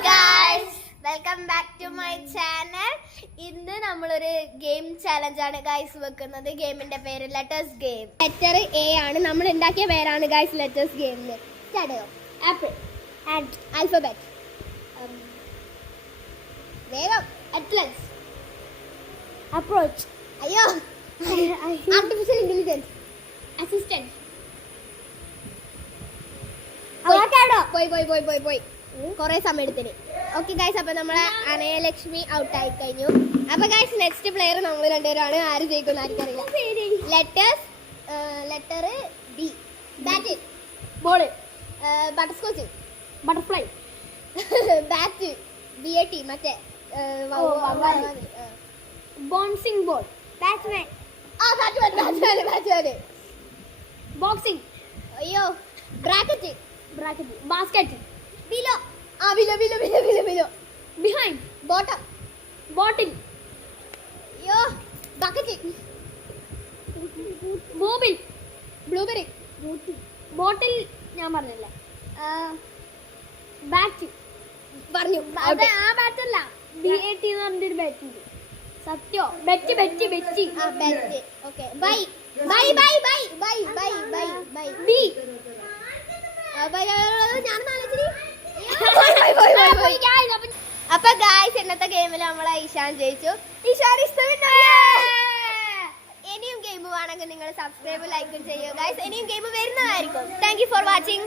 guys, welcome back to my channel. ഇന്ന് നമ്മളൊരു game ചാലഞ്ചാണ് guys വെക്കുന്നത്. ഗെയിമിന്റെ പേര് ലെറ്റേഴ്സ് ഗെയിം. ലെറ്റർ എ ആണ് നമ്മൾ ഉണ്ടാക്കിയ പേരാണ് ഗൈസ് ലെറ്റേഴ്സ് ഗെയിമിന്. സ്റ്റാർട്ട് ചെയ്യോ? Apple and alphabet. വേഗം. അറ്റ്ലസ്. അപ്രോച്ച്. അയ്യോ. Artificial intelligence. അസിസ്റ്റന്റ്. പോയി കൊറേ സമയം എടുത്തിന്. ഓക്കെ ഗൈസ്, അപ്പൊ നമ്മളെ അനയലക്ഷ്മി ഔട്ട് ആയി കഴിഞ്ഞു. അപ്പൊ ഗൈസ് നെക്സ്റ്റ് പ്ലെയർ നമ്മൾ രണ്ടുപേരാണ്. ആര് ജയിക്കുന്ന ആർക്കറിയില്ല. Letters letter B. Bat. Ball. Butterscotch. Butterfly. Bat. BAT മറ്റേ bouncing ball. Batman. Batman. Boxing. അയ്യോ. Bracket. Basket. Below. Below. Behind. Bottom. Bottle. അയ്യോ. ബക്കറ്റ്. ബോബിൽ. ബ്ലൂബെറി. ബോട്ടിൽ ഞാൻ പറഞ്ഞല്ലേ. ബാറ്റ് പറഞ്ഞു. അതെ, ആ ബാറ്റ് അല്ല, BAT എന്ന് പറഞ്ഞൊരു ബാറ്റ് ഉണ്ട്. സത്യോ? ബെറ്റ്. ആ ബെറ്റ്. ഓക്കേ. ബൈ. ബി. അപ്പൊ ഗായ്സ് ഇന്നത്തെ ഗെയിമിൽ നമ്മളെ ഈശാൻ ജയിച്ചു. ഇനിയും ഗെയിം വേണമെങ്കിൽ നിങ്ങൾ സബ്സ്ക്രൈബ് ലൈക്കും ചെയ്യുക ഗായ്സ്. ഇനിയും ഗെയിം വരുന്നതായിരിക്കും. Thank you for watching.